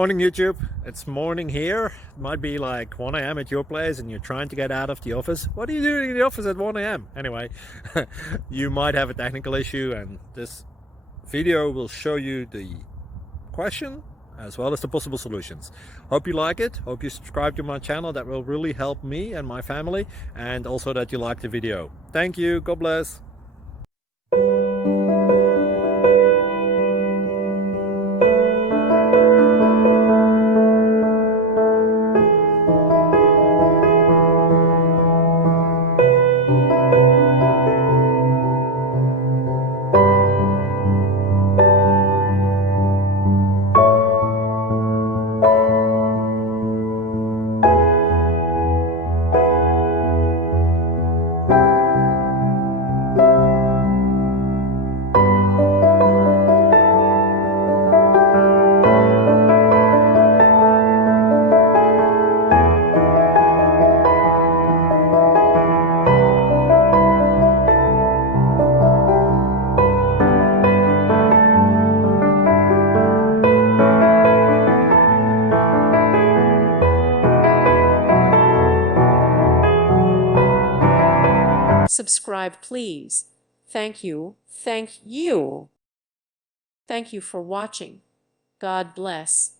Morning YouTube, it's morning here. It might be like 1 a.m. at your place and you're trying to get out of the office. What are you doing in the office at 1 a.m.? Anyway, you might have a technical issue and this video will show you the question as well as the possible solutions. Hope you like it, hope you subscribe to my channel. That will really help me and my family, and also that you like the video. Thank you, God bless. Subscribe, please. Thank you. Thank you. Thank you for watching. God bless.